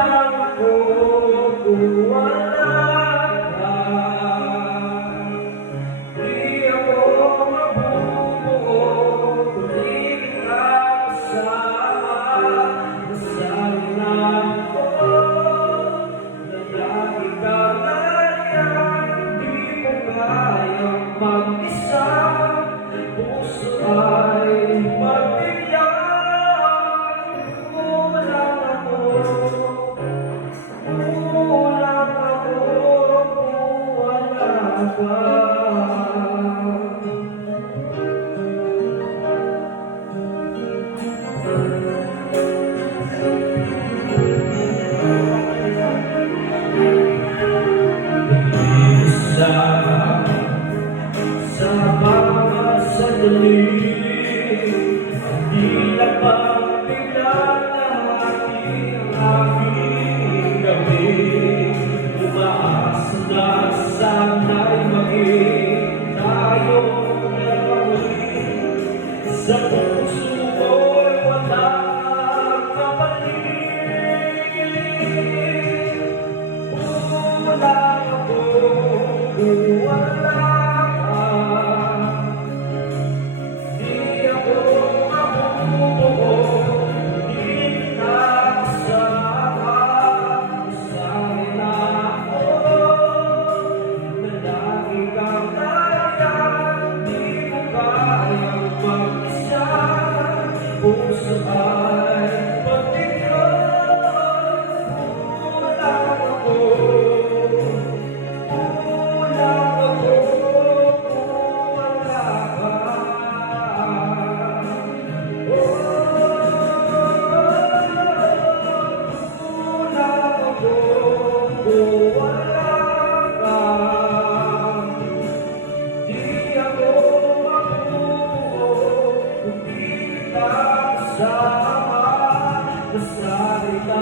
lang ako kung wala ka. Di ako mabubuo kung di ka kasama. Nasabi na ako na lagi ka ganyan. Di ko kayang mag-isa, puso ay magbigyan. Kulang ako kung wala ka. Isa sa bawat sandali, di lang pagpinagdahati ang aking gabi. Umaasa na sana'y maging tayong nagmamuli. Sa puso ko'y walang kapalit. Kulang ako kung wala ka. Di ako mabubuo kung di ka kasama. Nasabi na ako na lagi kang ganyan. Di ko kayang mag-isa, puso ay magbigyan. Kulang ako kung wala ka. Kulang ako kung wala ka. Di ako mabubuo kung di ka kasama. Nasabi na